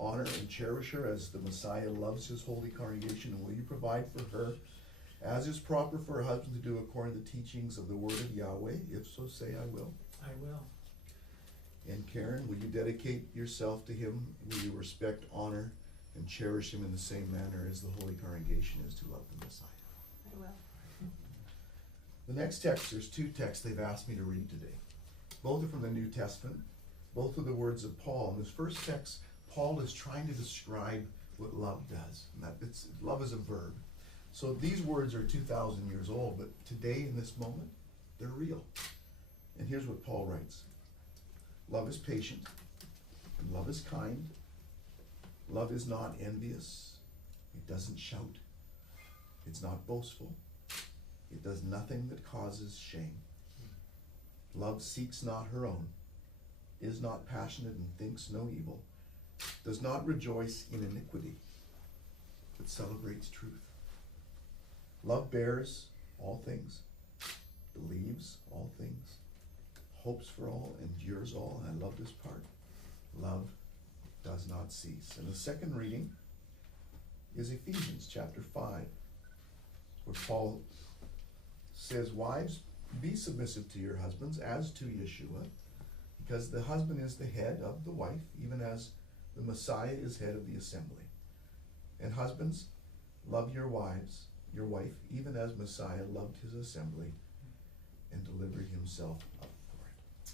honor and cherish her as the Messiah loves his holy congregation? And will you provide for her, as is proper for a husband to do according to the teachings of the word of Yahweh? If so, say, I will. I will. And Karen, will you dedicate yourself to him? Will you respect, honor, and cherish him in the same manner as the holy congregation is to love the Messiah? I will. The next text, there's two texts they've asked me to read today. Both are from the New Testament. Both are the words of Paul. In this first text, Paul is trying to describe what love does. And love is a verb. So these words are 2,000 years old, but today in this moment, they're real. And here's what Paul writes. Love is patient, and love is kind. Love is not envious. It doesn't shout. It's not boastful. It does nothing that causes shame. Love seeks not her own, is not passionate and thinks no evil, does not rejoice in iniquity, but celebrates truth. Love bears all things, believes all things, hopes for all, endures all. And I love this part. Love does not cease. And the second reading is Ephesians chapter 5, where Paul says, wives, be submissive to your husbands as to Yeshua, because the husband is the head of the wife, even as the Messiah is head of the assembly. And husbands, love your wives, your wife, even as Messiah loved his assembly and delivered himself up for it.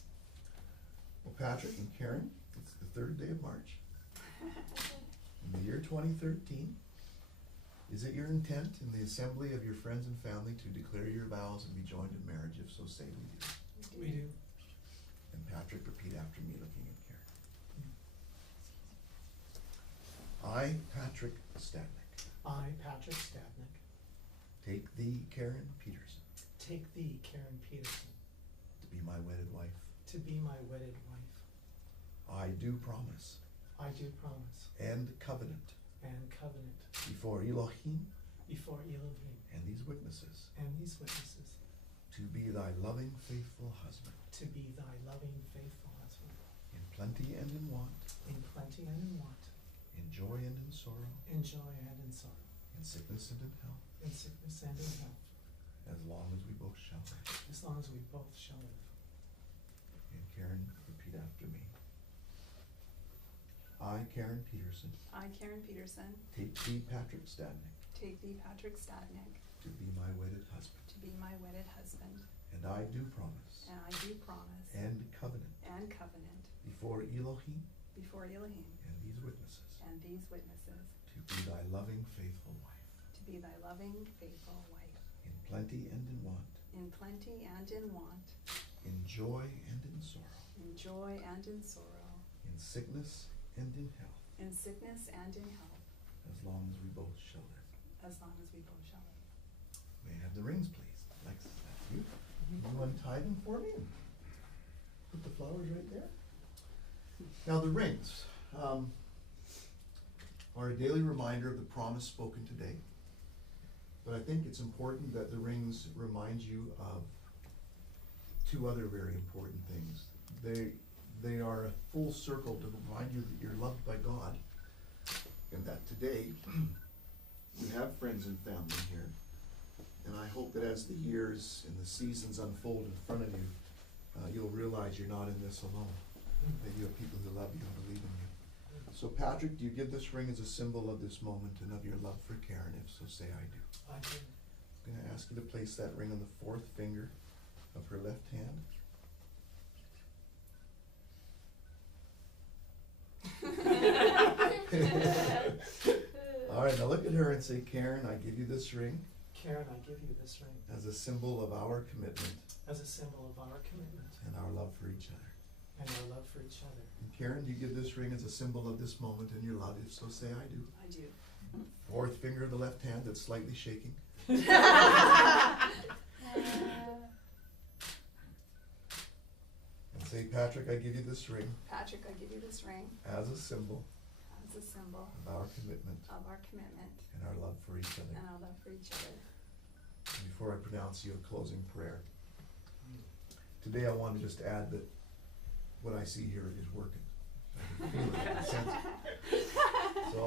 Well, Patrick and Karen, it's the 3rd day of March in the year 2013. Is it your intent in the assembly of your friends and family to declare your vows and be joined in marriage? If so, say we do. We do. And Patrick, repeat after me, looking at Karen. I, Patrick Stadnick. I, Patrick Stadnick. Take thee, Karen Peterson. Take thee, Karen Peterson. To be my wedded wife. To be my wedded wife. I do promise. I do promise. And covenant. And covenant. Before Elohim. Before Elohim. And these witnesses. And these witnesses. To be thy loving, faithful husband. To be thy loving, faithful husband. In plenty and in want. In plenty and in want. In joy and in sorrow. In joy and in sorrow. In sickness and in health. In sickness and in health. As long as we both shall live. As long as we both shall live. And Karen, repeat after me. I, Karen Peterson. I, Karen Peterson. Take thee, Patrick Stadnick. Take thee, Patrick Stadnick. To be my wedded husband. To be my wedded husband. And I do promise. And I do promise. And covenant. And covenant. Before Elohim. Before Elohim. And these witnesses. And these witnesses. To be thy loving, faithful wife. To be thy loving, faithful wife. In plenty and in want. In plenty and in want. In joy and in sorrow. In joy and in sorrow. In sickness and in health. In sickness and in health. As long as we both shall live. As long as we both shall live. May I have the rings, please? Alexis, that's you. You untie them for me and put the flowers right there. Now the rings are a daily reminder of the promise spoken today. But I think it's important that the rings remind you of two other very important things. They are a full circle to remind you that you're loved by God, and that today you have friends and family here. And I hope that as the years and the seasons unfold in front of you, you'll realize you're not in this alone, that you have people who love you and believe in you. So Patrick, do you give this ring as a symbol of this moment and of your love for Karen? If so, say I do. I do. I'm going to ask you to place that ring on the 4th finger of her left hand. All right, now look at her and say, Karen, I give you this ring. Karen, I give you this ring. As a symbol of our commitment. As a symbol of our commitment. And our love for each other. And our love for each other. And Karen, do you give this ring as a symbol of this moment in your love? If so, say I do. I do. 4th finger of the left hand that's slightly shaking. And say, Patrick, I give you this ring. Patrick, I give you this ring. As a symbol. As a symbol. Of our commitment. Of our commitment. And our love for each other. And our love for each other. And before I pronounce you a closing prayer, today I want to just add that what I see here is working. I can feel it. I can sense it.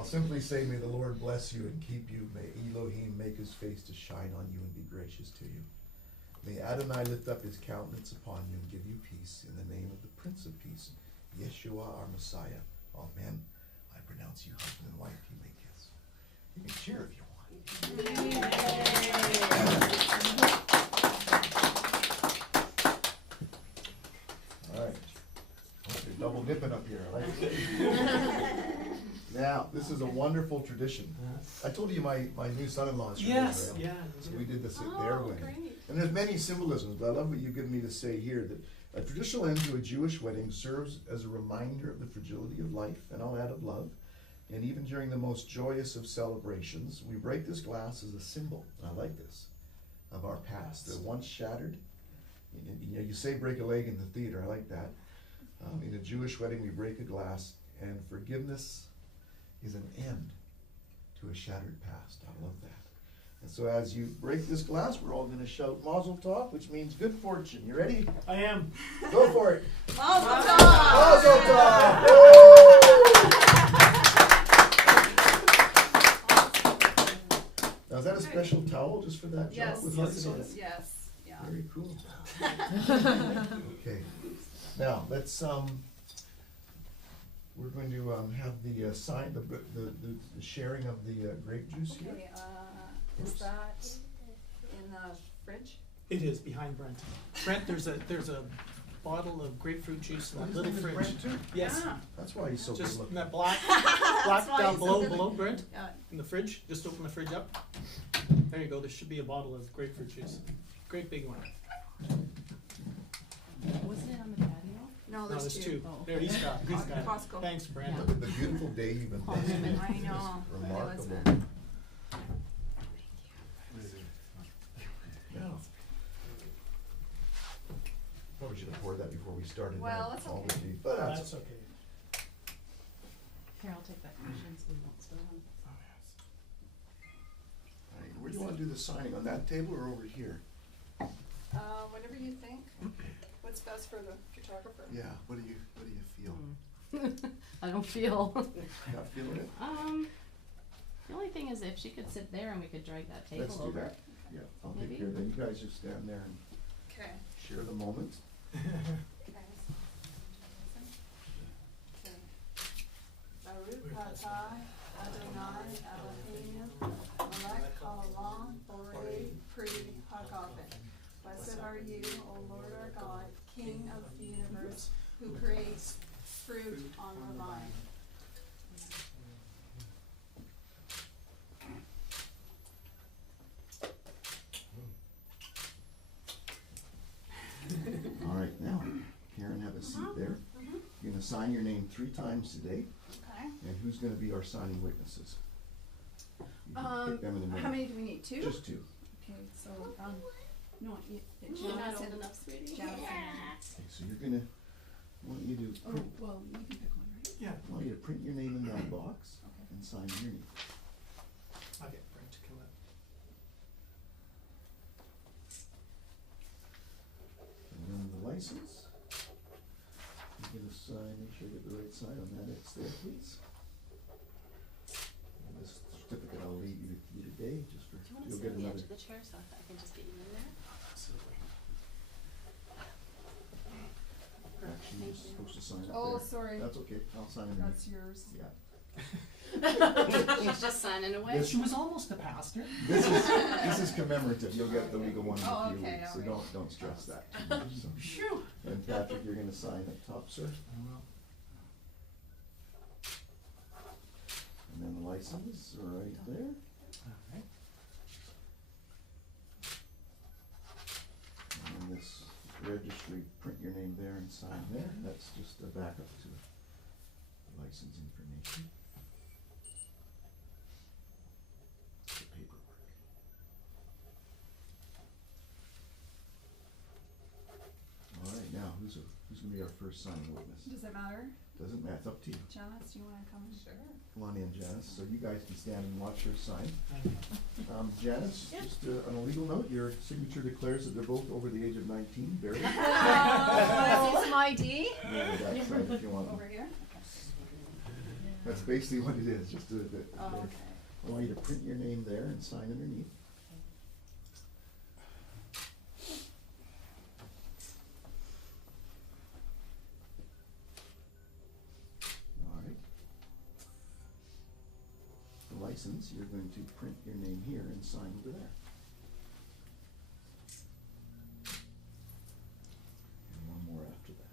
simply say, may the Lord bless you and keep you. May Elohim make his face to shine on you and be gracious to you. May Adonai lift up his countenance upon you and give you peace in the name of the Prince of Peace, Yeshua our Messiah. Amen. I pronounce you husband and wife. You may kiss. You can cheer if you want. All right. You're double dipping up here. I like it. Now, this is a wonderful tradition. I told you my new son-in-law is from Yes, Israel. yeah. So we did this at their wedding. Great. And there's many symbolisms, but I love what you've given me to say here, that a traditional end to a Jewish wedding serves as a reminder of the fragility of life, and I'll add of love. And even during the most joyous of celebrations, we break this glass as a symbol, I like this, of our past, that once shattered. You know, you say break a leg in the theater, I like that. In a Jewish wedding, we break a glass, and forgiveness is an end to a shattered past. I love that. And so as you break this glass, we're all going to shout Mazel Tov, which means good fortune. You ready? I am. Go for it. Mazel Tov! Mazel Tov! Now, is that a special towel just for that job? Yes, with yes, hearts on it is. it? yes, yeah. Very cool. Okay. Now, let's, we're going to have the sign, the sharing of the grape juice here. Okay, is that in the fridge? It is behind Brent. Brent, there's a bottle of grapefruit juice in that little His name is fridge. Brent, too? Yes. Ah, That's why he's so good Just in looking. that black why down he's so good below Brent, yeah. in the fridge. Just open the fridge up. There you go. There should be a bottle of grapefruit juice. Great big one. Wasn't it on the patio? No, No, there's there's two. two. Oh. There, he's got it. Costco. Thanks, Brent. Look at the beautiful day you've been living. I know. It's remarkable. It was, Yeah. Probably should have poured that before we started. Well, now, it's all okay. the tea, but that's That's okay. Here, I'll take that question so we won't spill on. all right. Where do you want to do the signing? On that table or over here? whatever you think. What's best for the photographer? Yeah. What do you feel? I don't feel. Not feeling it? The only thing is if she could sit there and we could drag that table Let's do over. that. Yeah. I'll take Maybe? care of that. You guys just stand there and Okay. share the moment. Okay. Baruch atah Adonai Eloheinu melech haolam borei pri hagafen. Blessed are you, O Lord our God, King of the universe, who creates fruit on the vine. All right. Now, Karen, have a seat there. You're going to sign your name 3 times today. Okay. And who's going to be our signing witnesses? You can pick them in a minute. How many do we need? 2? Just 2. Okay, so, no, You're not Janice old and, enough, sweetie. Janice Okay, so you're going to, I want you to and, print, well, you can pick one, right? Yeah. I want you to print your name in that box Okay. and sign your name. I'll get Brent to come up. And then the license. You're going to sign, make sure you get the right side on that X there, please. And this certificate I'll leave you today, just for, Do you want to you'll sit get on the another. edge of the chair so I can just get you in there? Absolutely. Actually, you're supposed to sign up Oh, there. sorry. That's okay, I'll sign it. That's yours. Yeah. She's just signing away. This- She was almost a pastor. This is commemorative, you'll get the legal one in Oh, a few okay, weeks, so alright. don't stress that too much, so. Phew. And Patrick, you're gonna sign up top, sir, and then the license right there. Alright. And then this registry, print your name there and sign there, that's just a backup to the license information. The paperwork. All right, now, who's gonna be our first signing witness? Does it matter? Doesn't matter, it's up to you. Janice, do you wanna come? Sure. Come on in, Janice, so you guys can stand and watch her sign. Okay. Janice, Yeah. just on a legal note, your signature declares that they're both over the age of 19, Barry. Wanna see some ID? Yeah, that side if you want. Over here? That's basically what it is, just Oh, okay. I want you to print your name there and sign underneath. All right. The license, you're going to print your name here and sign over there. And one more after that.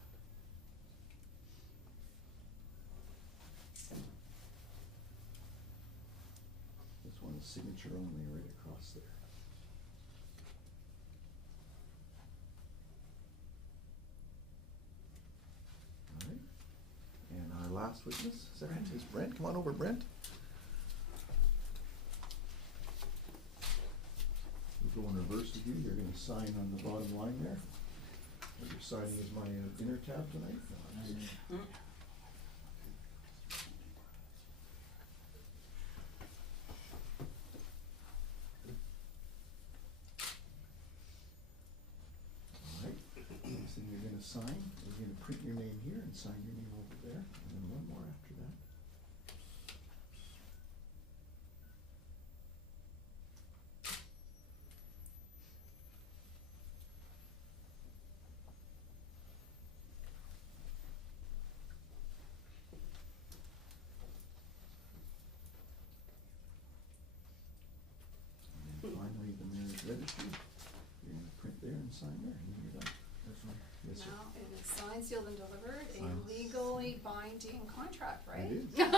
This one is signature only right across there. All right. And our last witness is Brent. Come on over, Brent. We'll go in reverse with you. You're going to sign on the bottom line there. What you're signing is my inner tab tonight. Thing you're going to sign, you're going to print your name here and sign your name over there, and then one more after that. And then finally, the marriage registry, you're going to print there and sign there, and then you're done. Yes, sir. Now, it is signed, sealed, and delivered, Signed. a legally binding contract, right? It is. It's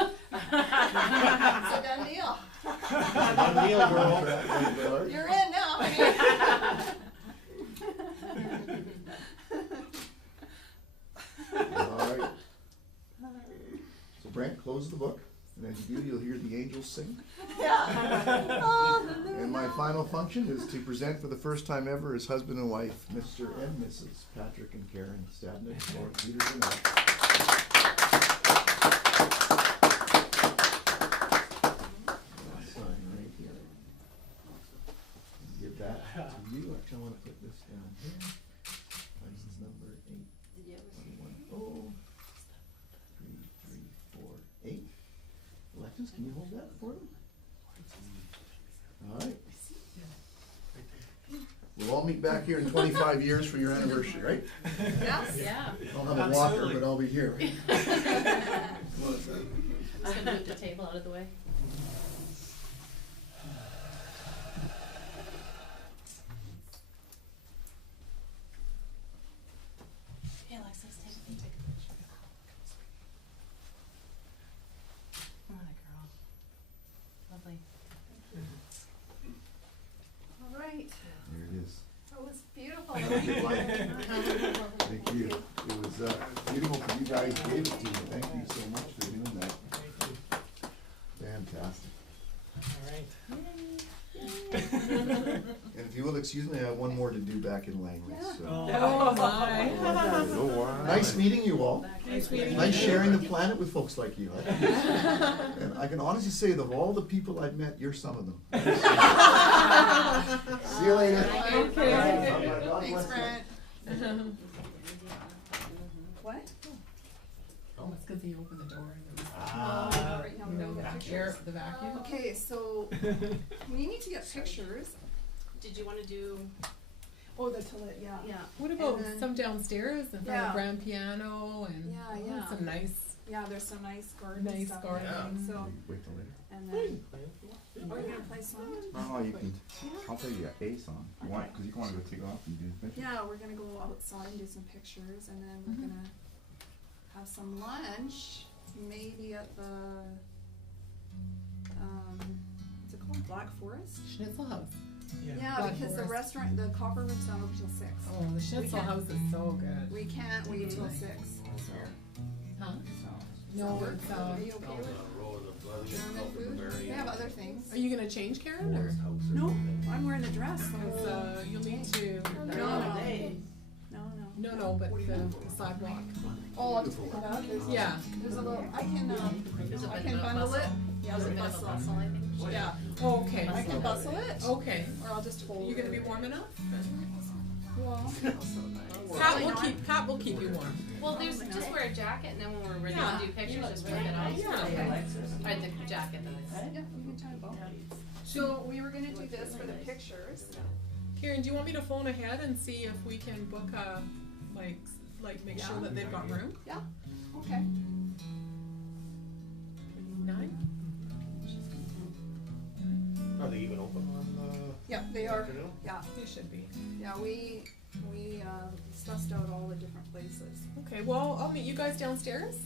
a done deal. Done deal, girl. You're in now, honey. All right. So Brent, close the book, and as you do, you'll hear the angels sing. Yeah. Hallelujah. And my final function is to present for the first time ever as husband and wife, Mr. and Mrs. Patrick and Karen Stadnick for Peters and sign right here. Give that to you. Actually, I want to put this down here. License number 8110334 Alexis, can you hold that for them? All right. We'll all meet back here in 25 years for your anniversary, right? Yes. Yeah. I don't have a walker, Absolutely. but I'll be here. Just gonna move the table out of the way. Hey Alexis, take a picture. Oh, that girl. Lovely. All right. There it is. That was beautiful. Thank you. It was beautiful for you guys gave it to me. Thank you so much for doing that. Fantastic. All right. And if you will excuse me, I have one more to do back in Langley. So. Oh, my. Nice meeting you all. Nice meeting Nice you. sharing the planet with folks like you. And I can honestly say that of all the people I've met, you're some of them. See you later. Okay. Thanks, Brent. What? Oh, it's because he opened the door and there was, Right now, you know, we're the gonna air, pictures. the vacuum. Okay, so we need to get pictures. Did you wanna do? Oh, the toilet, yeah. Yeah. What about And then- some downstairs in front Yeah. of the grand piano and Yeah. some nice, Yeah, there's some nice garden nice stuff. garden. So, Wait till later. and then, are you gonna play some? Oh, you can. I'll play you a song. You want? Because you want to go take off and do the picture. Yeah, we're gonna go outside and do some pictures, and then we're gonna have some lunch, maybe at the, what's it called, Black Forest? Schnitzel House. Yeah, Black because the Forest. restaurant, the Copper Room's not open till 6. Oh, the Schnitzel can't- House is so good. We can't wait till 6, so, Huh? so. No, Does it's, that work? Are you okay with German food? They have other things. Are you gonna change, Karen, or? No, I'm wearing a dress, so. Cause, you'll need to. No, but the sidewalk. Oh, I'll just pick it up. Yeah. There's a little, I can There's a I bit can of a bundle it. bustle. Yeah, There's a with bit of a bustle. bustle, I think. Yeah, Oh, okay. I can bustle it, Okay. or I'll just hold it. You gonna be warm enough? Well, Pat will keep you warm. Well, there's just wear a jacket, and then when we're ready Yeah. to do pictures, just put it on. Yeah. Or the jacket. Then Yeah, we can try both. So we were gonna do this for the pictures. Karen, do you want me to phone ahead and see if we can book a like make sure that they've got room? Yeah, okay. 9? Are they even open on Yeah, they are, afternoon? yeah, They should be. yeah, we sussed out all the different places. Okay, well I'll meet you guys downstairs.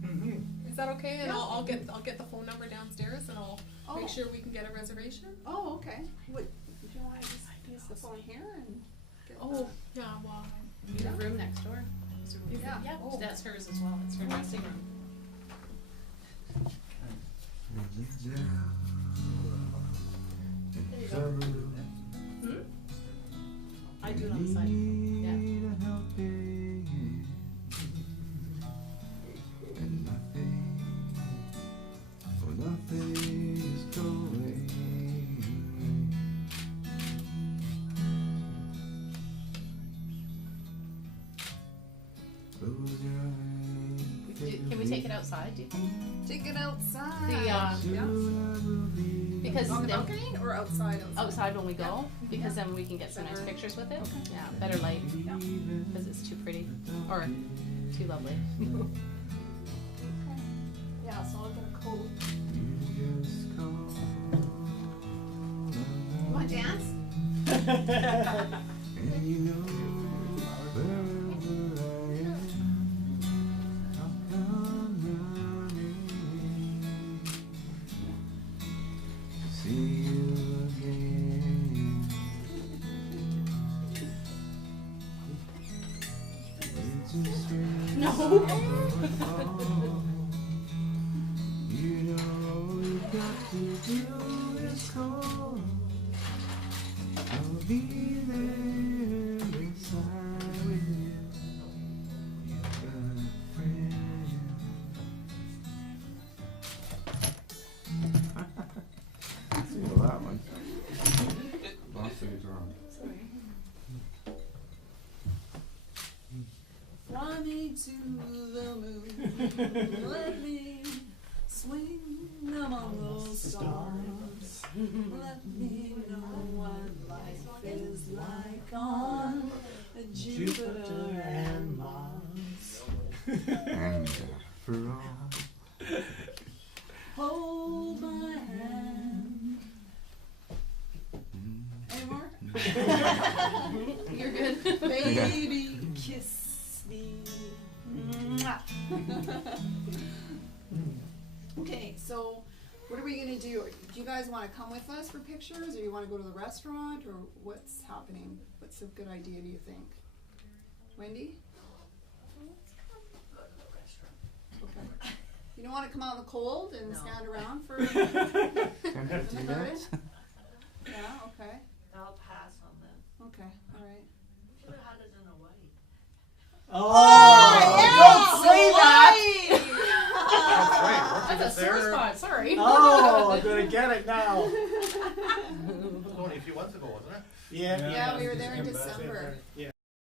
Mm-hmm. Is that okay? And Yeah. I'll get the phone number downstairs and I'll Oh. make sure we can get a reservation. Oh, okay. What, do you wanna just use the phone here and get Oh, yeah, well, we have room next door. Is there room? Yeah. Yeah, Oh. that's hers as well. It's her dressing room. Hmm? I do it on the side. Yeah. Can we take it outside, do you think? Take it outside. Yeah. Because On the then, balcony or outside? outside when we go, because then we can get some nice pictures with it. Yeah, better light, because it's too pretty, or too lovely. Yeah, so I'll get a coat. You wanna dance? No. That one. Lost the guitar. Fly me to the moon, let me swing among those stars. Let me know what life is like on Jupiter and Mars. And for all. Hold my hand. Any more? You're good. Baby, kiss me. Mwah. Okay, so what are we gonna do? Do you guys wanna come with us for pictures, or you wanna go to the restaurant, or what's happening? What's a good idea, do you think? Wendy? Okay. You don't wanna come out in the cold and stand around for 10, 15 in the minutes? garden? Yeah, okay, I'll pass on that. okay, alright. Should have had it in a white. Don't say that! That's right, weren't you That's a just sore there spot, sorry. Oh, I'm gonna get it now. only a few months ago, wasn't it? Yeah. Yeah, we were there in December. Yeah.